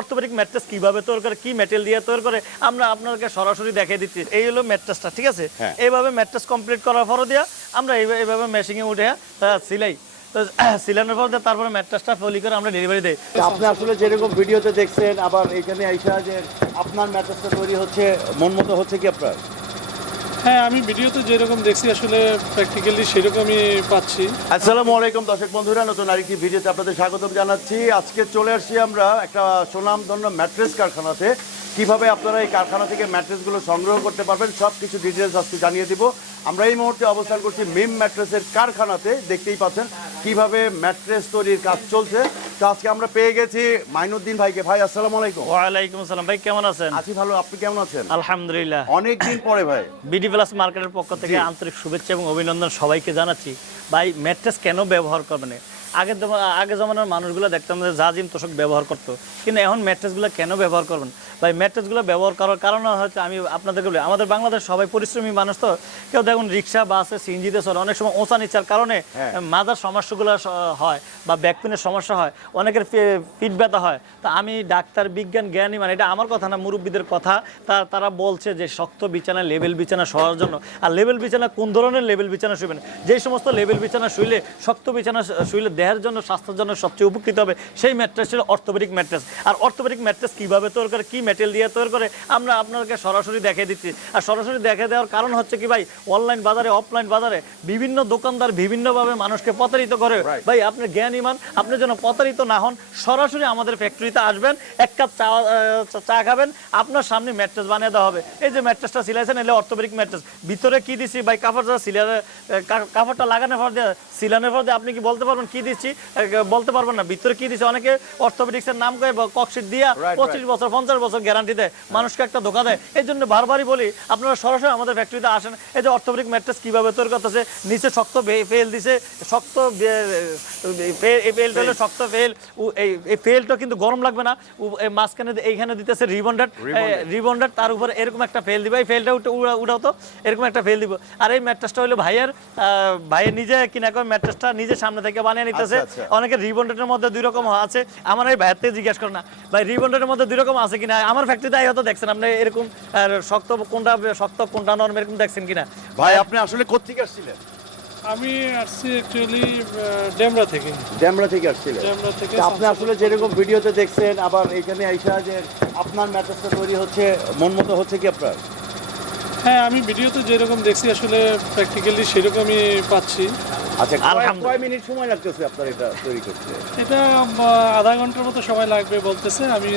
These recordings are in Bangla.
অর্থোপেডিক ম্যাট্রেস কীভাবে তৈরি করে কি মেটেরিয়াল দিয়ে তৈরি করে আমরা আপনাকে সরাসরি দেখিয়ে দিচ্ছি। এই হলো ম্যাট্রেসটা ঠিক আছে? হ্যাঁ। এইভাবে ম্যাট্রেস কমপ্লিট করার পরও দিয়া আমরা এইভাবে মেশিনে উঠে সিলাই। তো সিলানোর পর দিয়ে তারপরে ম্যাট্রেসটা ফলি করে আমরা ডেলিভারি দিই। আপনি আসলে যেরকম ভিডিওতে দেখছেন আবার এখানে আইসা যে আপনার ম্যাট্রেসটা তৈরি হচ্ছে মন মতো হচ্ছে কি আপনার? হ্যাঁ আমি ভিডিওতে যেরকম দেখছি, আসলে প্র্যাকটিক্যালি সেরকমই পাচ্ছি। আসসালামু আলাইকুম, দর্শক বন্ধুরা, নতুন আরেকটি ভিডিওতে আপনাদের স্বাগতম জানাচ্ছি। আজকে চলে আসছি আমরা একটা সুনামধন্য ম্যাট্রেস কারখানাতে। কীভাবে আপনারা এই কারখানা থেকে ম্যাট্রেসগুলো সংগ্রহ করতে পারবেন সব কিছু ডিটেলস আজকে জানিয়ে দিব। আমরা এই মুহূর্তে অবস্থান করছি মিম ম্যাট্রেসের কারখানাতে। দেখতেই পাচ্ছেন কীভাবে ম্যাট্রেস তৈরির কাজ চলছে। তো আজকে আমরা পেয়ে গেছি মাইনুদ্দিন ভাইকে। ভাই আসসালামু আলাইকুম। ওয়ালাইকুম আসসালাম। ভাই কেমন আছেন? আছি ভালো। আপনি কেমন আছেন? আলহামদুলিল্লাহ। অনেক দিন পরে ভাই। বিডি প্লাস মার্কেটের পক্ষ থেকে আন্তরিক শুভেচ্ছা এবং অভিনন্দন সবাইকে জানাচ্ছি। ভাই ম্যাট্রেস কেন ব্যবহার করবেন আগে আগে জমানার মানুষগুলো দেখতাম যে জাজিম তোষক ব্যবহার করতো। কিন্তু এখন ম্যাট্রেসগুলো কেন ব্যবহার করবেন? ভাই ম্যাট্রেসগুলো ব্যবহার করার কারণ হচ্ছে আমি আপনাদেরকে বলি আমাদের বাংলাদেশ সবাই পরিশ্রমী মানুষ তো। কেউ দেখুন রিক্সা বাসে সিএনজিতে চলে অনেক সময় ওঁচা নিচার কারণে হ্যাঁ। মাথার সমস্যাগুলো হয় বা ব্যাক পেনের সমস্যা হয়। অনেকের পিঠ ব্যথা হয়। তা আমি ডাক্তার বিজ্ঞান জ্ঞানী মানে এটা আমার কথা না মুরব্বীদের কথা। তা তারা বলছে যে শক্ত বিছানা লেভেল বিছানা শোয়ার জন্য। আর লেভেল বিছানা কোন ধরনের লেভেল বিছানা শুইবেন? যে সমস্ত লেভেল বিছানা শুইলে শক্ত বিছানা শুইলে দেহের জন্য স্বাস্থ্যের জন্য সবচেয়ে উপকৃত হবে সেই ম্যাট্রেস ছিল অর্থোপেডিক ম্যাট্রেস আর অর্থোপেডিক ম্যাট্রেস কীভাবে তৈরি করে কি মেটেরিয়াল দিয়ে তৈরি করে আমরা আপনাকে সরাসরি দেখিয়ে দিচ্ছি। আর সরাসরি দেখে দেওয়ার কারণ হচ্ছে কি ভাই অনলাইন বাজারে অফলাইন বাজারে বিভিন্ন দোকানদার বিভিন্নভাবে মানুষকে প্রতারিত করে। ভাই আপনি জ্ঞান ইমান আপনি যেন প্রতারিত না হন সরাসরি আমাদের ফ্যাক্টরিতে আসবেন এক কাপ চা চা- খাবেন আপনার সামনে ম্যাট্রেস বানিয়ে দেওয়া হবে। এই যে ম্যাট্রেসটা সিলাইছেন এলে অর্থোপেডিক ম্যাট্রেস ভিতরে কি দিচ্ছি ভাই কাপড় যারা সিলারে কাপড়টা লাগানোর পর দিয়ে সিলানোর পর দিয়ে আপনি কি বলতে পারবেন কি দিচ্ছি? বলতে পারবেন না। ভিতরে কি দিচ্ছে অনেকে অর্থোপেডিক্সের নাম করে ককশিট দিয়া পঁচিশ বছর পঞ্চাশ বছর গ্যারান্টি দেয়। মানুষকে একটা ধোকা দেয়। এই জন্য বারবারই বলি আপনারা সরাসরি আমাদের ফ্যাক্টরিতে আসেন। এই যে অর্থোপেডিক ম্যাট্রেস কীভাবে তৈরি করতেছে? নিচে শক্ত ফেল দিছে শক্ত বে- ফে- এই শক্ত ফেল উ- এই এই ফেলটা কিন্তু গরম লাগবে না। এই মাঝখানে এইখানে দিতেছে রিবন্ডার রিবন্ডার তার উপরে এরকম একটা ফেল দিবে। এই ফেলটা উঠাও তো এরকম একটা ফেল দিব। আর এই ম্যাট্রেসটা হলো ভাইয়ের ভাইয়ের নিজে কিনা করে ম্যাট্রেসটা নিজে সামনে থেকে বানিয়ে নিতেছে। আচ্ছা, আচ্ছা। অনেকের মধ্যে দুই রকম আছে আমার এই ভাইয়ের থেকে জিজ্ঞেস করো না। ভাই রিবন্ডের মধ্যে দুই রকম আছে কিনা? আমার ফ্যাক্টরিতে হয়তো দেখছেন আপনি এরকম শক্ত কোনটা শক্ত কোনটা নরম এরকম দেখছেন কিনা? ভাই আপনি আসলে কোথেকে আসছিলেন? আমি আসছি অ্যাকচুয়ালি ডেমরা থেকে। ড্যামরা থেকে আসছিলেন ডেমরা থেকে আপনি আসলে যেরকম ভিডিওতে দেখছেন আবার এখানে আইসা যে আপনার ম্যাট্রেসটা তৈরি হচ্ছে মন মতো হচ্ছে কি আপনার? হ্যাঁ আমি ভিডিওতে যেরকম দেখছি আসলে প্র্যাকটিক্যালি সেরকমই পাচ্ছি। আচ্ছা। কয় মিনিট সময় লাগতেছে আপনার এটা তৈরি করতে? এটা আধা ঘণ্টার মতো সময় লাগবে বলতেছে আমি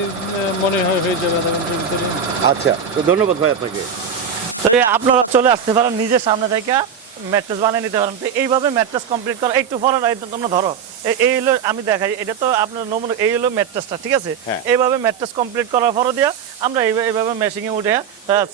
মনে হয় হয়ে যাবে আধা ঘণ্টার ভিতরে। আচ্ছা তো ধন্যবাদ ভাই আপনাকে। তো আপনারা চলে আসতে পারেন নিজের সামনে থেকে। ম্যাট্রেস বানিয়ে নিতে পারেন। তো এইভাবে ম্যাট্রেস কমপ্লিট করা একটু পরে এই তোমরা ধরো। এই হলো আমি দেখাই এটা তো আপনার নমুনা এই হলো ম্যাট্রেসটা ঠিক আছে? হ্যাঁ। এইভাবে ম্যাট্রেস কমপ্লিট করার পরে দিয়া আমরা এইভাবে এইভাবে মেশিনে উঠে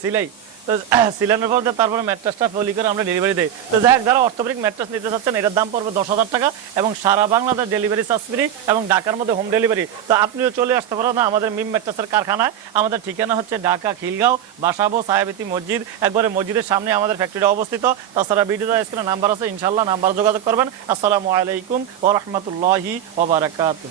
সিলাই তো সিলানোর পর তারপরে ম্যাট্রেসটা ফলি করে আমরা ডেলিভারি দিই। তো যাই হোক, যারা অর্থোপেডিক ম্যাট্রেস নিতে চাচ্ছেন, এটার দাম পড়বে দশ হাজার টাকা এবং সারা বাংলাদেশ ডেলিভারি চার্জ ফ্রি এবং ঢাকার মধ্যে হোম ডেলিভারি তো আপনিও চলে আসতে পারেন আমাদের মিম ম্যাট্রেসের কারখানায়। আমাদের ঠিকানা হচ্ছে ঢাকা খিলগাঁও, বাসাবো সাহেবেতি মসজিদ। একবারে মসজিদের সামনে আমাদের ফ্যাক্টরি অবস্থিত। তাছাড়া ভিডিও স্ক্রিনে নাম্বার আছে ইনশাল্লাহ নাম্বার যোগাযোগ করবেন। আসসালামু আলাইকুম ও রহমতুল্লাহি ওবরাকাত